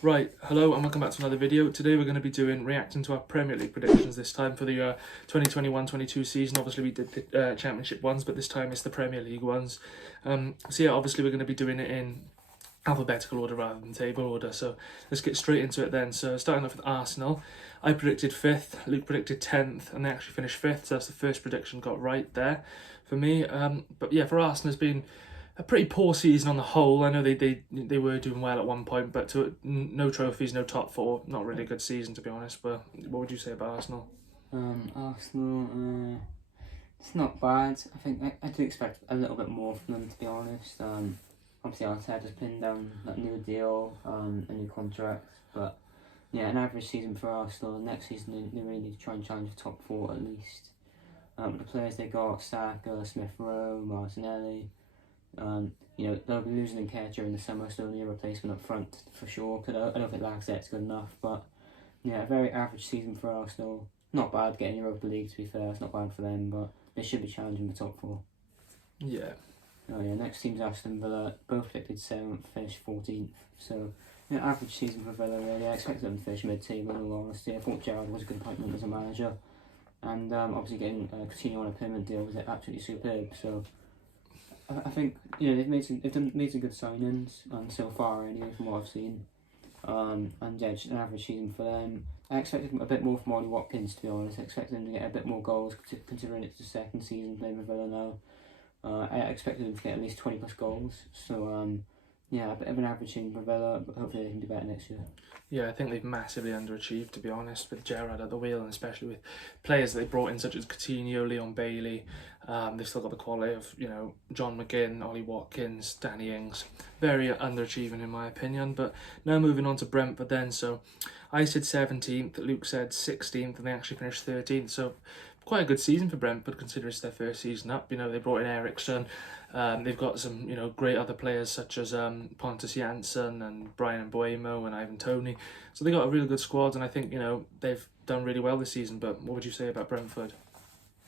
Right, hello and welcome back to another video. Today we're going to be reacting to our Premier League predictions this time for the 2021-22 season. Obviously we did the Championship ones, but this time it's the Premier League ones. So yeah, obviously we're going to be doing it in alphabetical order rather than table order. So let's get straight into it then. So starting off with Arsenal, I predicted 5th, Luke predicted 10th, and they actually finished 5th. So that's the first prediction got right there for me. But yeah, for Arsenal, it's been a pretty poor season on the whole. I know they were doing well at one point, but no trophies, no top four, not really a good season to be honest. But what would you say about Arsenal? Arsenal, it's not bad. I think I do expect a little bit more from them, to be honest. Obviously Arteta's pinned down that new deal, a new contract, but yeah, an average season for Arsenal. Next season they really need to try and challenge the top four at least. The players they got, Saka, Smith Rowe, Martinelli. They'll be losing Nketiah during the summer, so they'll need a replacement up front for sure. Cause I don't think Lacazette's good enough, but yeah, a very average season for Arsenal. Not bad getting Europa League, to be fair. It's not bad for them, but they should be challenging the top four. Yeah. Oh yeah, next team's Aston Villa. Both predicted 7th, finished 14th. So yeah, average season for Villa really. I expected them to finish mid-table in all honesty. I thought Gerrard was a good appointment as a manager, and obviously getting Coutinho on a permanent deal was absolutely superb. So I think they've made some good signings so far anyway from what I've seen. And yeah, just an average season for them. I expected a bit more from Ollie Watkins, to be honest. I expected him to get a bit more goals, considering it's the second season playing with Villa now. I expected him to get at least 20 plus goals. So yeah, a bit of an average season for Villa, but hopefully they can do better next year. Yeah, I think they've massively underachieved, to be honest, with Gerrard at the wheel, and especially with players they brought in such as Coutinho, Leon Bailey. They've still got the quality of, John McGinn, Ollie Watkins, Danny Ings. Very underachieving in my opinion. But now moving on to Brentford then. So I said 17th, Luke said 16th, and they actually finished 13th. So quite a good season for Brentford considering it's their first season up. They brought in Ericsson. They've got some, great other players such as Pontus Jansson and Brian Mbuemo and Ivan Toney. So they got a really good squad, and I think, they've done really well this season. But what would you say about Brentford?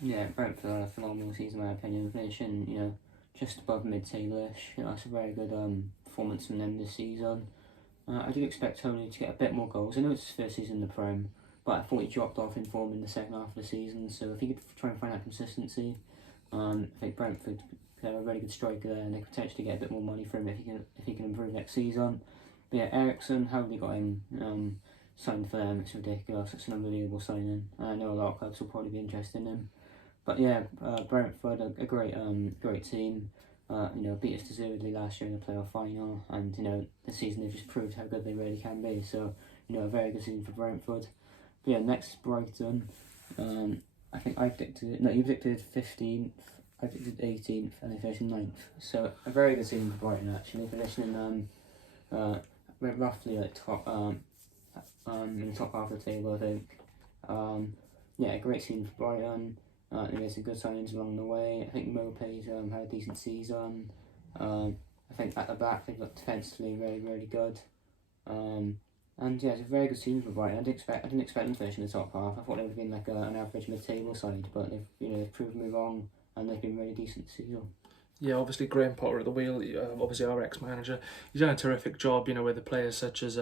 Yeah, Brentford had a phenomenal season in my opinion, finishing, just above mid-table-ish. That's a very good performance from them this season. I do expect Toney to get a bit more goals. I know it's his first season in the Prem, but I thought he dropped off in form in the second half of the season, so if he could try and find that consistency, I think Brentford could have a really good striker there, and they could potentially get a bit more money for him if he can improve next season. But yeah, Ericsson, how have they got him signed for them? It's ridiculous. It's an unbelievable signing. I know a lot of clubs will probably be interested in him. But yeah, Brentford, a great team. Beat us deservedly last year in the playoff final, and this season they've just proved how good they really can be. So a very good season for Brentford. But yeah, next is Brighton. I think you predicted 15th, I predicted 18th, and they finished 9th. So a very good season for Brighton actually, finishing roughly like top in the top half of the table, I think. Yeah, a great season for Brighton. There's some good signings along the way. I think Mopé's had a decent season. I think at the back they've got defensively really, really good. And yeah, it's a very good season for Brighton. I didn't expect them to finish in the top half. I thought they would have been like an average mid-table side, but they've proved to move on, and they've been really decent this season. Yeah, obviously Graham Potter at the wheel, obviously our ex-manager. He's done a terrific job, with the players such as,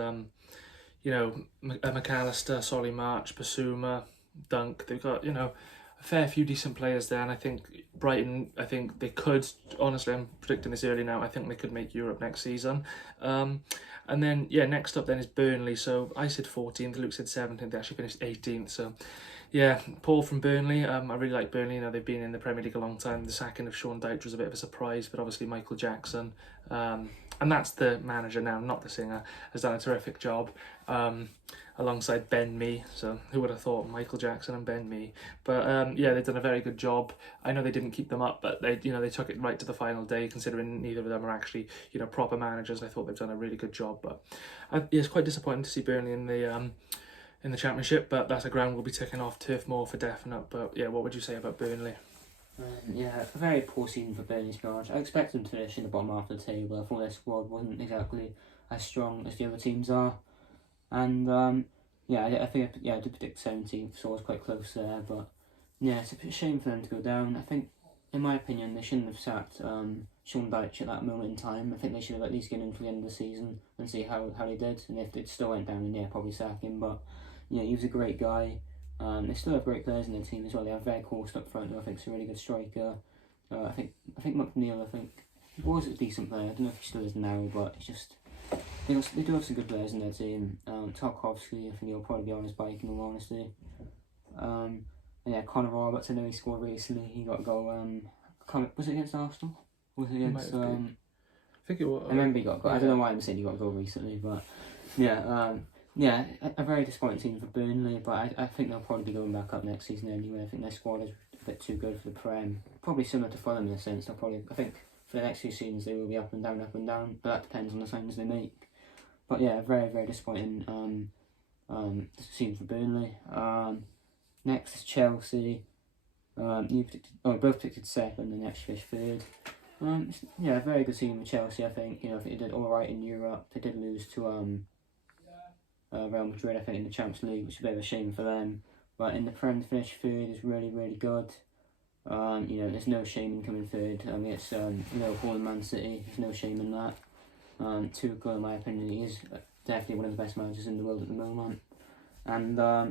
McAllister, Solly March, Basuma, Dunk. They've got, a fair few decent players there, and I think Brighton, they could, honestly, I'm predicting this early now, I think they could make Europe next season. And then, yeah, next up then is Burnley. So I said 14th, Luke said 17th, they actually finished 18th. So, yeah, Paul from Burnley. I really like Burnley. They've been in the Premier League a long time. The sacking of Sean Dyche was a bit of a surprise, but obviously Michael Jackson, and that's the manager now, not the singer, has done a terrific job. Alongside Ben Mee, so who would have thought Michael Jackson and Ben Mee? But yeah, they've done a very good job. I know they didn't keep them up, but they took it right to the final day, considering neither of them are actually proper managers. I thought they've done a really good job, but yeah, it's quite disappointing to see Burnley in the Championship, but that's a ground we'll be ticking off. Turf Moor for definite. But yeah, what would you say about Burnley? Yeah, a very poor season for Burnley, to be honest. I expected them to finish in the bottom half of the table. I thought their squad wasn't exactly as strong as the other teams are. And yeah, I did predict 17th, so I was quite close there. But yeah, it's a shame for them to go down. I think in my opinion, they shouldn't have sacked Sean Dyche at that moment in time. I think they should have at least given him to the end of the season and see how they did. And if it still went down, then yeah, probably sack him. But yeah, he was a great guy. They still have great players in their team as well. They have Veghorst up front, who I think is a really good striker. I think McNeil, he was a decent player. I don't know if he still is now, but it's just they do have some good players in their team. Tarkovsky, I think he'll probably be on his bike in all honesty. And yeah, Connor Roberts, I know he scored recently. He got a goal. Was it against Arsenal? Was it against? I think it was. I remember he got a goal. I don't know why I'm saying he got a goal recently, but yeah, a very disappointing team for Burnley. But I think they'll probably be going back up next season anyway. I think their squad is a bit too good for the Prem. Probably similar to Fulham in a sense. I think for the next few seasons they will be up and down. But that depends on the signings they make. But yeah, very, very disappointing season for Burnley. Next is Chelsea. We both predicted second and next finished third. Yeah, a very good team with Chelsea. I think I think they did all right in Europe. They did lose to Real Madrid, I think, in the Champions League, which is a bit of a shame for them. But in the Prem, to finish third is really, really good. There's no shame in coming third. It's Liverpool and Man City. There's no shame in that. Tuchel, in my opinion, he is definitely one of the best managers in the world at the moment. And I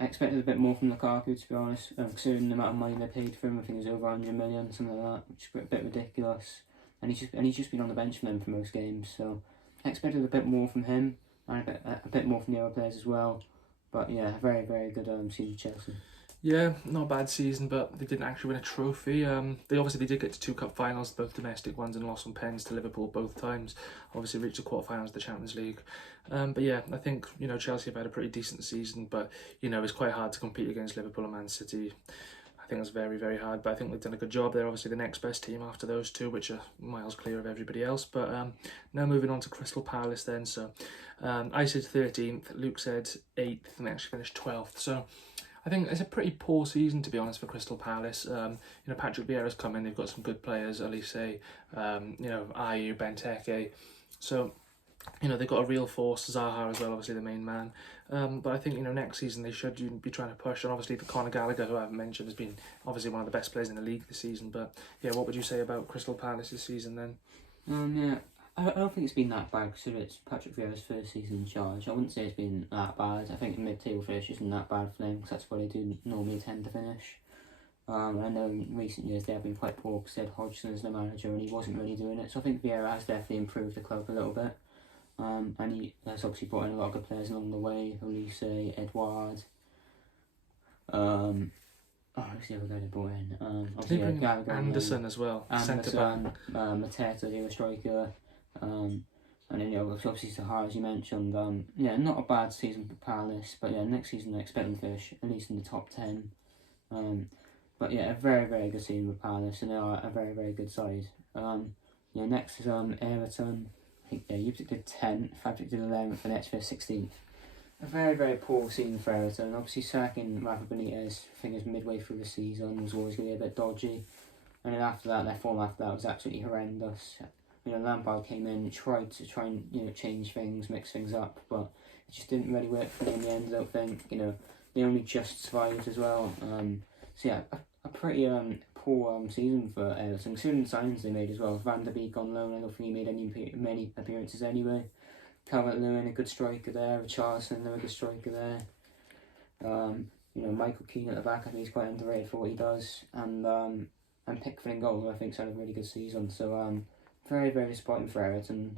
expected a bit more from Lukaku, to be honest. Considering the amount of money they paid for him, I think it was over 100 million, something like that, which is a bit ridiculous. And he's just been on the bench for them for most games. So I expected a bit more from him, and a bit more from the other players as well. But yeah, a very, very good season for Chelsea. Yeah, not a bad season, but they didn't actually win a trophy. They did get to 2 cup finals, both domestic ones, and lost on pens to Liverpool both times. Obviously reached the quarterfinals of the Champions League. But yeah, I think Chelsea have had a pretty decent season, but it's quite hard to compete against Liverpool and Man City. I think it's very, very hard, but I think they've done a good job. They're obviously the next best team after those two, which are miles clear of everybody else. But now moving on to Crystal Palace then. So I said 13th, Luke said 8th, and they actually finished 12th. So I think it's a pretty poor season, to be honest, for Crystal Palace. Patrick Vieira's come in, they've got some good players, Elise, Ayew, Benteke. So, they've got a real force, Zaha as well, obviously the main man. But I think, next season they should be trying to push. And obviously for Conor Gallagher, who I haven't mentioned, has been obviously one of the best players in the league this season. But yeah, what would you say about Crystal Palace this season then? I don't think it's been that bad considering it's Patrick Vieira's first season in charge. I wouldn't say it's been that bad. I think the mid-table finish isn't that bad for them because that's where they do normally tend to finish. I know in recent years they have been quite poor because they had Hodgson as the manager and he wasn't really doing it. So I think Vieira has definitely improved the club a little bit. And he has obviously brought in a lot of good players along the way. Elise, Edouard. Who's the other guy they brought in? Obviously Gallagher, Anderson as well, Anderson, Mateta, the other striker. And then obviously Sahara, as you mentioned. Not a bad season for Palace, but yeah, next season I expect them to finish at least in the top 10. But yeah, a very, very good season with Palace, and they are a very, very good side. Next is Everton. I think you predicted 10th, I predicted 11th, and next finish 16th. A very, very poor season for Everton. Obviously sacking Rafa Benitez, I think it was midway through the season, was always going to be a bit dodgy. And then after that, their form after that was absolutely horrendous. Lampard came in, tried and change things, mix things up, but it just didn't really work for them in the end. I don't think. They only just survived as well. So yeah, a pretty poor season for Everton. Considering the signings they made as well. Van der Beek on loan, I don't think he made many appearances anyway. Calvert-Lewin, a good striker there. Richarlison, another good striker there. Michael Keane at the back, I think he's quite underrated for what he does. And Pickford in goal, who I think's had a really good season. So very, very disappointing for Everton.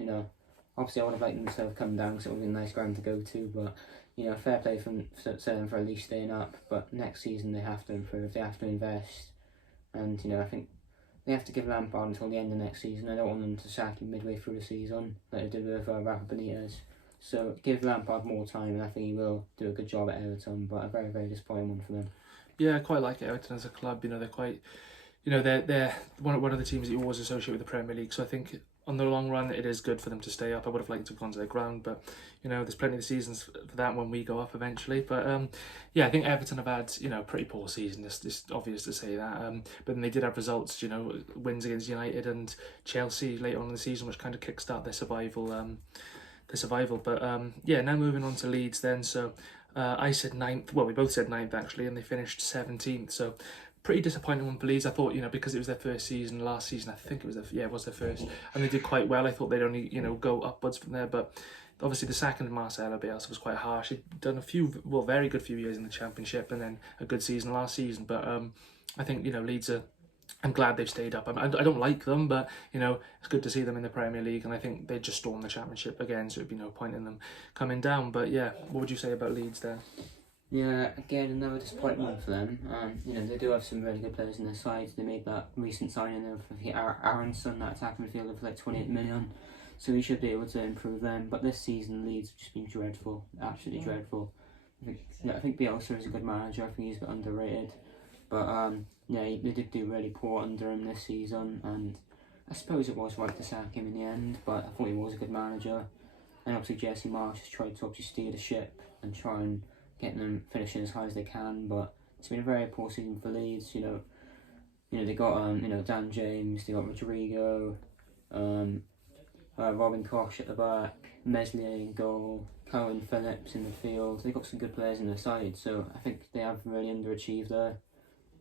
Obviously I would have liked them to have come down because it would have been a nice ground to go to, but fair play for them for at least staying up. But next season they have to improve, they have to invest, and I think they have to give Lampard until the end of next season. I don't want them to sack him midway through the season like they did with Rafa Benitez. So give Lampard more time, and I think he will do a good job at Everton. But a very, very disappointing one for them. Yeah, I quite like Everton as a club. They're quite. They're one of the teams that you always associate with the Premier League. So I think on the long run, it is good for them to stay up. I would have liked to have gone to their ground, but there's plenty of seasons for that when we go up eventually. But I think Everton have had pretty poor season. It's obvious to say that. But then they did have results. Wins against United and Chelsea later on in the season, which kind of kickstart their survival. But now moving on to Leeds then. So I said 9th. Well, we both said 9th actually, and they finished 17th. So pretty disappointing one for Leeds. I thought, because it was their first season, last season, I think it was their first, and they did quite well. I thought they'd only, go upwards from there, but obviously the second of Marcelo Bielsa was quite harsh. He'd done very good few years in the Championship, and then a good season last season, but I think, Leeds are, I'm glad they've stayed up. I don't like them, but, it's good to see them in the Premier League, and I think they just stormed the Championship again, so it'd be no point in them coming down. But yeah, what would you say about Leeds there? Yeah, again, another disappointment for them. They do have some really good players in their side. They made that recent signing of Aronson, that attacking midfielder, for like 28 million. So he should be able to improve them. But this season, Leeds have just been dreadful, absolutely dreadful. I think Bielsa is a good manager. I think he's a bit underrated. But they did do really poor under him this season, and I suppose it was right to sack him in the end. But I thought he was a good manager. And obviously Jesse Marsh has tried to obviously steer the ship and try and get them finishing as high as they can. But it's been a very poor season for Leeds. They got Dan James, they got Rodrigo, Robin Koch at the back, Meslier in goal, Cowan Phillips in the field. They've got some good players in their side, so I think they have really underachieved there.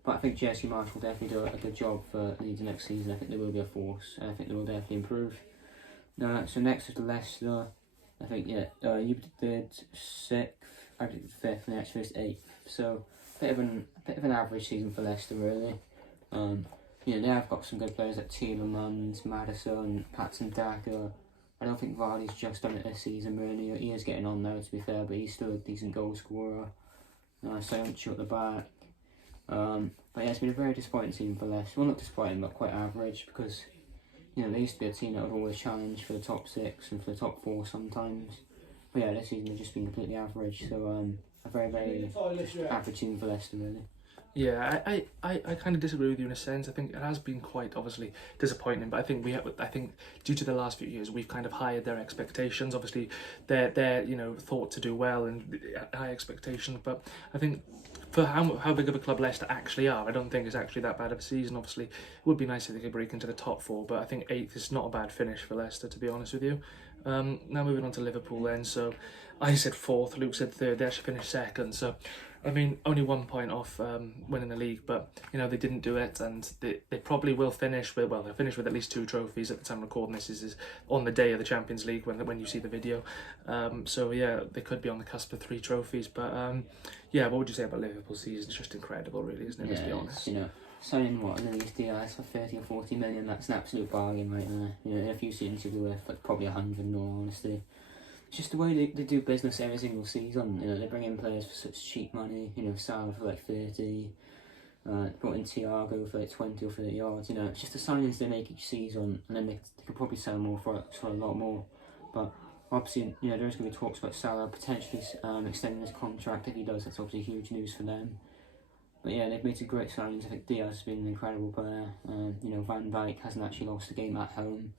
But I think Jesse Marsh will definitely do a good job for Leeds next season. I think they will be a force, and I think they will definitely improve. So next is the Leicester. I think, you did 6th, I did 5th, and they actually finished 8th. So bit of an average season for Leicester, really. They have got some good players like Tielemans, Maddison, Patson Dagger. I don't think Vardy's just done it this season, really. He is getting on now, to be fair, but he's still a decent goal scorer. Sancho at the back. But yeah, it's been a very disappointing season for Leicester. Well, not disappointing, but quite average, because they used to be a team that would always challenge for the top 6 and for the top 4 sometimes. But yeah, this season they've just been completely average. So a very, very average season for Leicester, really. Yeah, I kind of disagree with you in a sense. I think it has been quite obviously disappointing, but I think due to the last few years we've kind of hired their expectations. Obviously, they're thought to do well and high expectations, but I think for how big of a club Leicester actually are, I don't think it's actually that bad of a season. Obviously, it would be nice if they could break into the top 4, but I think 8th is not a bad finish for Leicester, to be honest with you. Now moving on to Liverpool then. So I said 4th, Luke said 3rd. They actually finished 2nd. So I mean, only 1 point off winning the league, but they didn't do it, and they probably will finish with, they'll finish with at least 2 trophies at the time of recording this. Is on the day of the Champions League when you see the video. So yeah, they could be on the cusp of 3 trophies, but what would you say about Liverpool's season? It's just incredible, really, isn't it? Let's be honest. Signing Luis Diaz for 30 or 40 million, that's an absolute bargain right there. In a few seasons you'll be worth like probably 100 in all honesty. It's just the way they do business every single season. They bring in players for such cheap money. Salah for like 30, brought in Thiago for like 20 or 30 yards. It's just the signings they make each season, and then they could probably sell more for a lot more. But obviously, there's going to be talks about Salah potentially extending his contract. If he does, that's obviously huge news for them. But yeah, they've made some great signings. I think Diaz has been an incredible player. Van Dijk hasn't actually lost a game at home.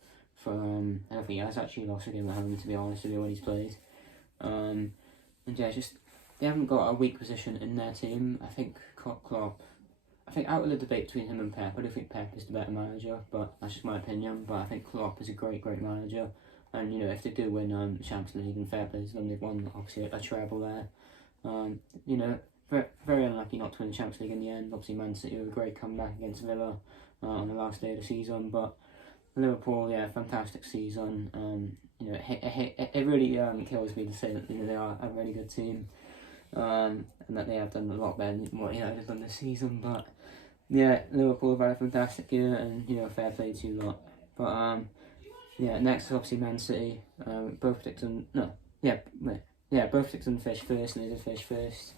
I don't think he has actually lost a game at home, to be honest with you, when he's played. And yeah, they haven't got a weak position in their team. I think Klopp, out of the debate between him and Pep, I do think Pep is the better manager, but that's just my opinion. But I think Klopp is a great, great manager. And if they do win Champions League, and fair play to them, they've won obviously a treble there. Very, very unlucky not to win the Champions League in the end. Obviously, Man City with a great comeback against Villa on the last day of the season, but Liverpool, fantastic season. It really kills me to say that they are a really good team, and that they have done a lot better than what they've done this season. But yeah, Liverpool have had a fantastic year, and fair play to you lot. But next is obviously Man City. Both predicted both predicted fish first, and they did fish first.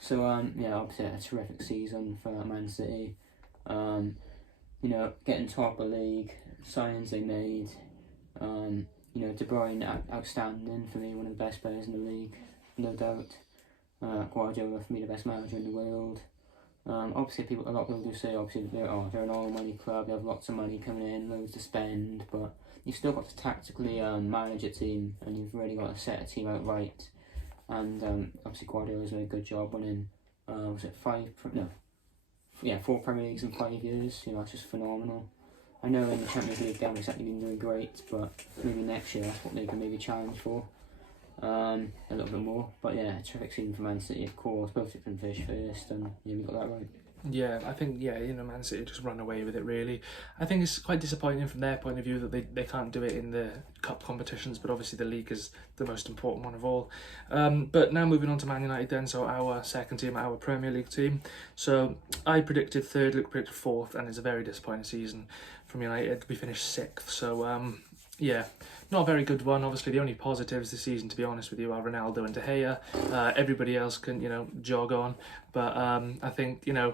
So obviously a terrific season for Man City. Getting top of the league, signings they made. De Bruyne outstanding for me, one of the best players in the league, no doubt. Guardiola for me the best manager in the world. Obviously a lot of people do say obviously they're an all money club, they have lots of money coming in, loads to spend, but you've still got to tactically manage a team, and you've really got to set a team out right. And obviously Guardiola's done a good job winning 4 Premier Leagues in 5 years. That's just phenomenal. I know in the Champions League they haven't exactly been doing great, but maybe next year that's what they can maybe challenge for a little bit more. But yeah, a terrific season for Man City, of course. Both different fish first, and we got that right. Yeah, I think, Man City just run away with it, really. I think it's quite disappointing from their point of view that they can't do it in the cup competitions, but obviously the league is the most important one of all. But now moving on to Man United then, so our second team, our Premier League team. So I predicted third, Luke predicted fourth, and it's a very disappointing season from United. We finished sixth, so yeah, not a very good one. Obviously, the only positives this season, to be honest with you, are Ronaldo and De Gea. Everybody else can, jog on. But I think, I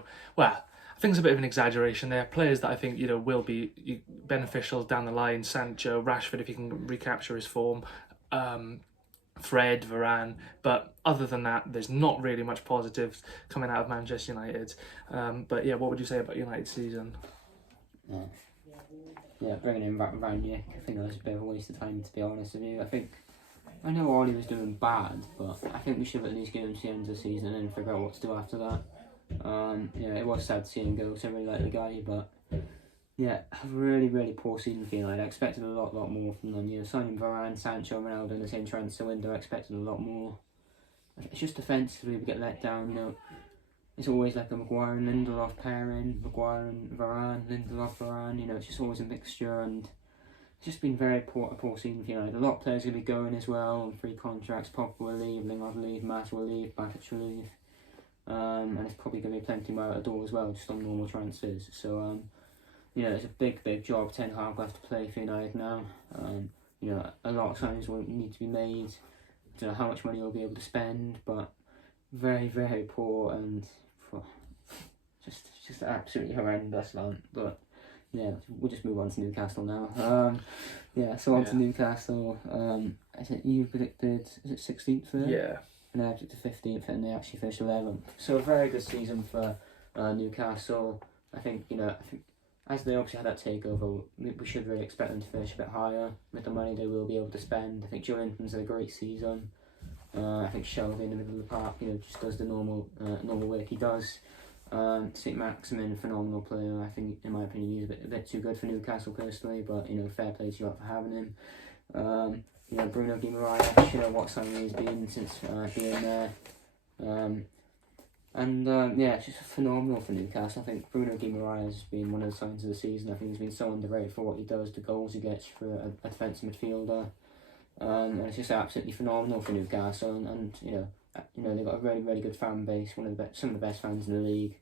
think it's a bit of an exaggeration there. Players that I think, will be beneficial down the line. Sancho, Rashford, if he can recapture his form. Fred, Varane. But other than that, there's not really much positives coming out of Manchester United. But yeah, what would you say about United's season? Yeah, bringing in Ranić, I think that was a bit of a waste of time, to be honest with you. I know Ollie was doing bad, but I think we should have at least given him to the end of the season and figure out what to do after that. It was sad to see him go, because I really like the guy, but yeah, a really, really poor season for United. I expected a lot more from them. Signing Varane, Sancho, Ronaldo in the same transfer window, I expected a lot more. It's just defensively we get let down, It's always like a Maguire and Lindelof pairing, Maguire and Varane, Lindelof, Varane, it's just always a mixture, and it's just been a poor season for United. A lot of players going to be going as well on free contracts. Pogba will leave, Lingard will leave, Matt will leave, Bakic will leave. And there's probably going to be plenty more out the door as well, just on normal transfers. So, it's a big job Ten Hag will have to play for United now. A lot of signings will need to be made. I don't know how much money we'll be able to spend, but very, very poor and just absolutely horrendous, man. But yeah, we'll just move on to Newcastle now. To Newcastle. I think you predicted, is it 16th there? Yeah. And I predicted 15th, and they actually finished 11th. So a very good season for Newcastle. I think as they obviously had that takeover, we should really expect them to finish a bit higher with the money they will be able to spend. I think Joe Linton's had a great season. I think Shelby in the middle of the park, just does the normal work he does. St. Maximin, phenomenal player. I think, in my opinion, he's a bit too good for Newcastle personally, but fair play to you for having him. Bruno Guimaraes, what signing he's been since being there. It's just phenomenal for Newcastle. I think Bruno Guimaraes has been one of the signs of the season. I think he's been so underrated for what he does, the goals he gets for a defensive midfielder. And it's just absolutely phenomenal for Newcastle, and they've got a really, really good fan base, some of the best fans in the league,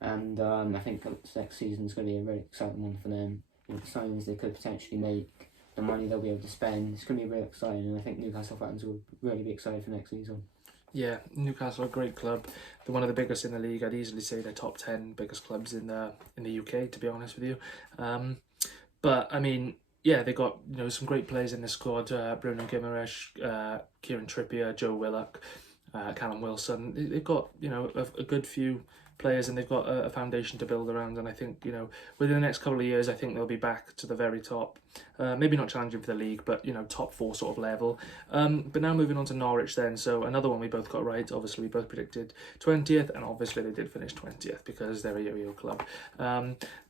and I think next season is going to be a really exciting one for them. The signings they could potentially make, the money they'll be able to spend, it's going to be really exciting, and I think Newcastle fans will really be excited for next season. Yeah, Newcastle are a great club. They're one of the biggest in the league. I'd easily say they're top 10 biggest clubs in the UK, to be honest with you. But I mean, yeah, they got some great players in the squad. Bruno Guimaraes, Kieran Trippier, Joe Willock, Callum Wilson. They've got a good few players, and they've got a foundation to build around. And I think within the next couple of years, I think they'll be back to the very top. Maybe not challenging for the league, but top 4 sort of level. But now moving on to Norwich then. So another one we both got right. Obviously, we both predicted 20th, and obviously they did finish 20th because they're a yo-yo club.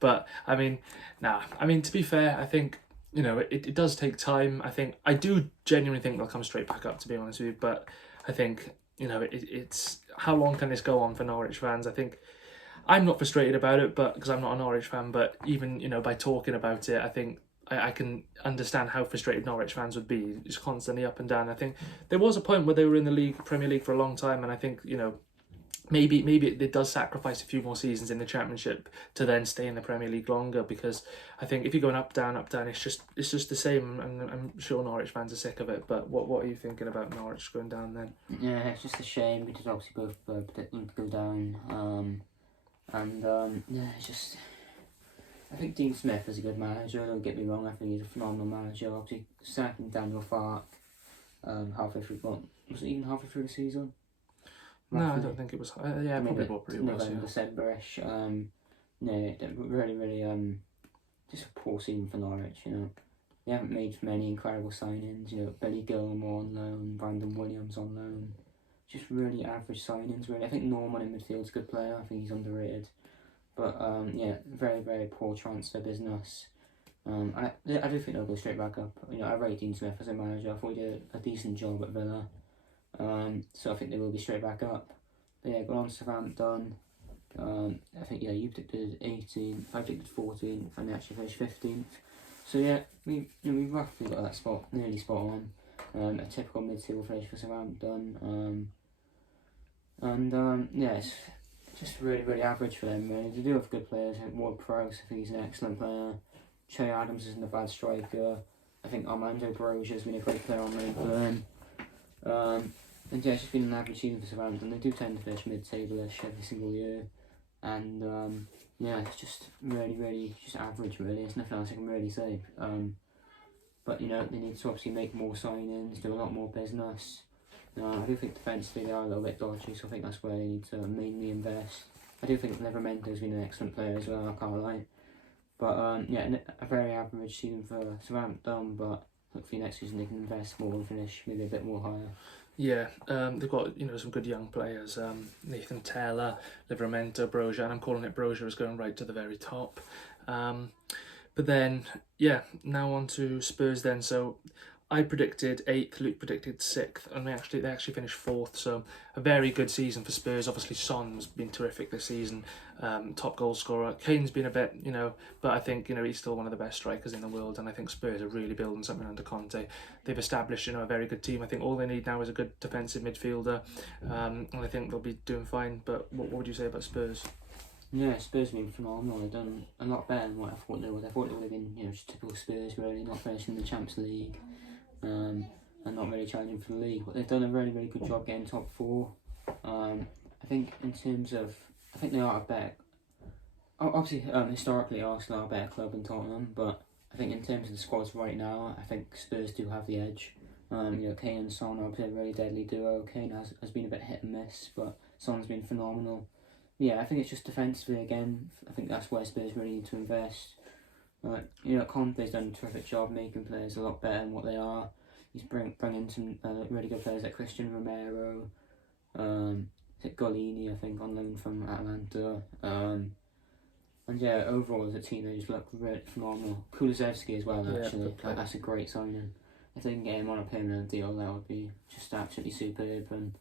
But I mean, to be fair, I think it does take time. I do genuinely think they'll come straight back up, to be honest with you. But I think it's how long can this go on for Norwich fans? I think I'm not frustrated about it, but because I'm not a Norwich fan. But even by talking about it, I think I can understand how frustrated Norwich fans would be. It's constantly up and down. I think there was a point where they were in the Premier League for a long time, and I think maybe it does sacrifice a few more seasons in the Championship to then stay in the Premier League longer, because I think if you're going up down, it's just the same, and I'm sure Norwich fans are sick of it. But what are you thinking about Norwich going down then? Yeah, it's just a shame. We did obviously both predict them to go down, it's just. I think Dean Smith is a good manager. Don't get me wrong. I think he's a phenomenal manager. Obviously, sacking Daniel Farke halfway through. Was it even halfway through the season? No, I don't think it was. Yeah, probably more pretty well. November, December-ish. Really, just a poor season for Norwich. They haven't made many incredible signings. Billy Gilmore on loan, Brandon Williams on loan. Just really average signings. Really, I think Norman in midfield's a good player. I think he's underrated. But very, very poor transfer business. I do think they'll go straight back up. I rate Dean Smith as a manager. I thought he did a decent job at Villa. So I think they will be straight back up. But yeah, going on to Southampton. I think you predicted 18th, I predicted 14th, and they actually finished 15th. So yeah, we roughly got that spot, nearly spot on. A typical mid-table finish for Southampton. It's just really average for them. Really, they do have good players. I think Ward-Prowse, I think he's an excellent player. Che Adams isn't a bad striker. I think Armando Broja has been a great player on loan for them. And yeah, it's just been an average season for Southampton. They do tend to finish mid-table-ish every single year. And it's just really just average really. There's nothing else I can really say. But they need to obviously make more signings, do a lot more business. I do think defensively they are a little bit dodgy, so I think that's where they need to mainly invest. I do think Livermento's been an excellent player as well, I can't lie. But a very average season for Southampton, but hopefully next season they can invest more and finish maybe a bit more higher. Yeah, they've got some good young players. Nathan Taylor, Livramento, Broja, and I'm calling it Broja is going right to the very top. But then now on to Spurs then. So I predicted 8th, Luke predicted 6th, and they actually finished 4th. So a very good season for Spurs. Obviously Son's been terrific this season, top goal scorer. Kane's been a bit, but I think he's still one of the best strikers in the world, and I think Spurs are really building something under Conte. They've established a very good team. I think all they need now is a good defensive midfielder, and I think they'll be doing fine. But what would you say about Spurs? Yeah, Spurs have been phenomenal. They've done a lot better than what I thought they would. I thought they would have been just typical Spurs really, not finishing the Champions League. And not really challenging for the league, but they've done a really good job getting top 4. I think in terms of, I think they are a better, obviously historically Arsenal are a better club than Tottenham, but I think in terms of the squads right now, I think Spurs do have the edge. Kane and Son are a really deadly duo. Kane has been a bit hit and miss, but Son's been phenomenal. Yeah, I think it's just defensively again. I think that's where Spurs really need to invest. Conte's done a terrific job making players a lot better than what they are. He's bringing some really good players like Christian Romero, Golini, I think, on loan from Atlanta. Overall as a team they just look really phenomenal. Kulusevski as well, actually. That's a great signing. If they can get him on a permanent deal, that would be just absolutely superb. And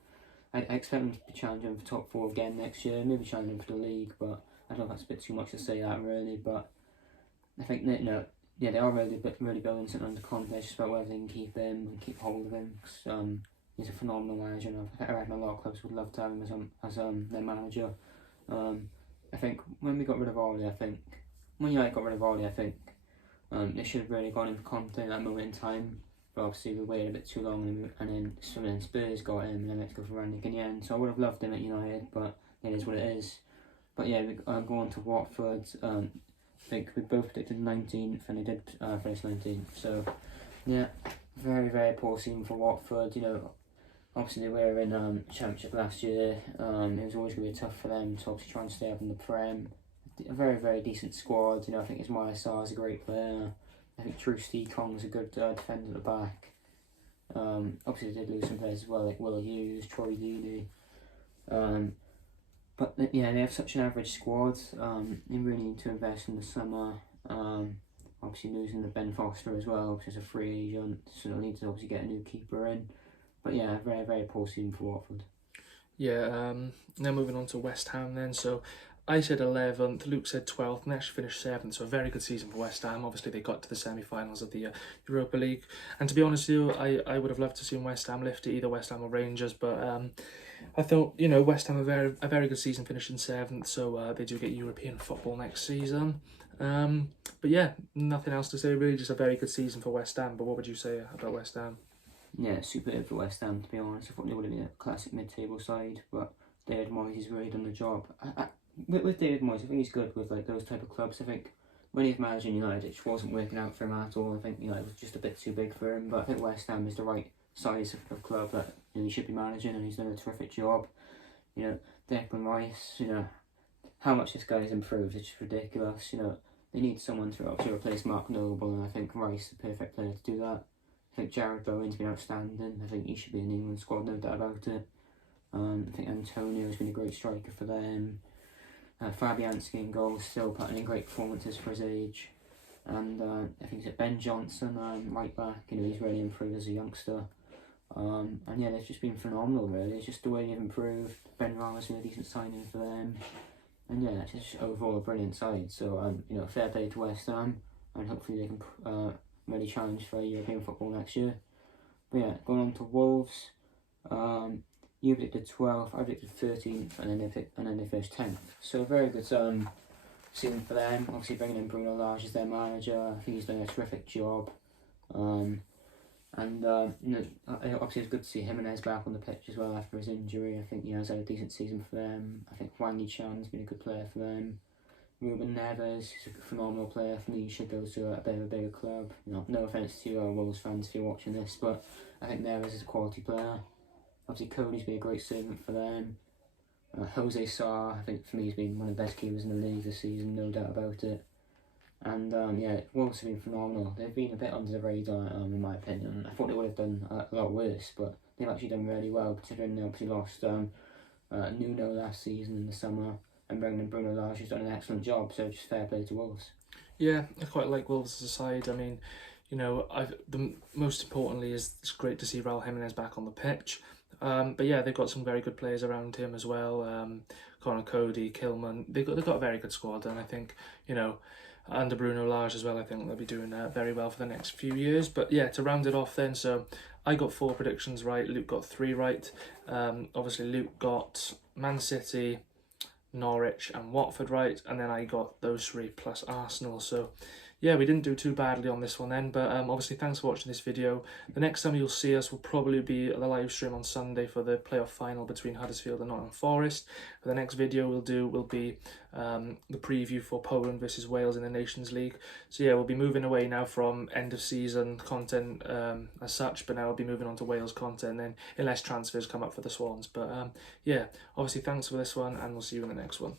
I expect them to be challenging for top 4 again next year, maybe challenging for the league, but I don't know if that's a bit too much to say that really. But I think they are really building something under Conte. It's just about whether they can keep him and keep hold of him. Cause, he's a phenomenal manager, and I reckon a lot of clubs would love to have him as their manager. I think when we got rid of Oli, when United got rid of Oli, they should have really gone in for Conte at that moment in time. But obviously we waited a bit too long, and then Spurs got him, and then let's go for Rannick in the end. So I would have loved him at United, but it is what it is. But yeah, we go on to Watford. I think we both predicted 19th, and they did finish 19th. So yeah, very poor season for Watford. Obviously they were in Championship last year. It was always going to be tough for them to obviously try and stay up in the Prem. A very decent squad. I think Ismail Sarr is a great player. I think Trusty Kong's a good defender at the back. Obviously they did lose some players as well, like Will Hughes, Troy Deeney. But they have such an average squad. They really need to invest in the summer. Obviously losing the Ben Foster as well, which is a free agent, so they'll need to obviously get a new keeper in. But yeah, very poor season for Watford. Yeah, now moving on to West Ham then. So I said 11th, Luke said 12th, and they actually finished 7th, so a very good season for West Ham. Obviously they got to the semi-finals of the Europa League, and to be honest with you, I would have loved to see West Ham lift it, either West Ham or Rangers, but I thought, West Ham a very good season, finishing 7th, so they do get European football next season. But yeah, nothing else to say really, just a very good season for West Ham. But what would you say about West Ham? Yeah, superb for West Ham, to be honest. I thought they would have been a classic mid-table side, but David Moyes has really done the job. With David Moyes, I think he's good with those type of clubs. I think when he was managing United, it just wasn't working out for him at all. I think United was just a bit too big for him, but I think West Ham is the right size of club that he should be managing, and he's done a terrific job. Declan Rice, how much this guy's improved, it's just ridiculous. They need someone to obviously replace Mark Noble, and I think Rice is the perfect player to do that. I think Jared Bowen's been outstanding. I think he should be in the England squad, no doubt about it. I think Antonio has been a great striker for them. Fabianski in goal, still putting in great performances for his age. And I think it's Ben Johnson, right back. He's really improved as a youngster. And yeah, they've just been phenomenal, really. It's just the way they've improved. Ben Rama's been a decent signing for them. And yeah, just overall a brilliant side. So you know, fair play to West Ham, and hopefully they can really challenge for European football next year. But yeah, going on to Wolves. You predicted 12th, I predicted 13th, and then they finished 10th. So a very good season for them. Obviously bringing in Bruno Lage as their manager. I think he's done a terrific job. You know, obviously it's good to see Jimenez back on the pitch as well after his injury. I think he has had a decent season for them. I think Wang Yichan's been a good player for them. Ruben Neves is a phenomenal player. For me, he should go to a bit of a bigger club. You know, no offence to Wolves fans if you're watching this, but I think Neves is a quality player. Obviously, Cody's been a great servant for them. Jose Sarr, I think for me, he's been one of the best keepers in the league this season, no doubt about it. And yeah, Wolves have been phenomenal. They've been a bit under the radar, in my opinion. I thought they would have done a lot worse, but they've actually done really well, considering they obviously lost Nuno last season in the summer, and bringing in Bruno Lage has done an excellent job. So just fair play to Wolves. Yeah, I quite like Wolves as a side. I mean, you know, most importantly is it's great to see Raul Jimenez back on the pitch. But yeah, they've got some very good players around him as well. Connor Cody, Kilman. They've got a very good squad, and I think, you know, under Bruno Lage as well, I think they'll be doing very well for the next few years. But yeah, to round it off then, so I got 4 predictions right, Luke got 3 right. Obviously Luke got Man City, Norwich and Watford right, and then I got those 3 plus Arsenal. So yeah, we didn't do too badly on this one then, but obviously thanks for watching this video. The next time you'll see us will probably be the live stream on Sunday for the playoff final between Huddersfield and Nottingham Forest. For the next video we'll do will be the preview for Poland versus Wales in the Nations League. So yeah, we'll be moving away now from end of season content as such, but now we'll be moving on to Wales content then, unless transfers come up for the Swans. But yeah, obviously thanks for this one, and we'll see you in the next one.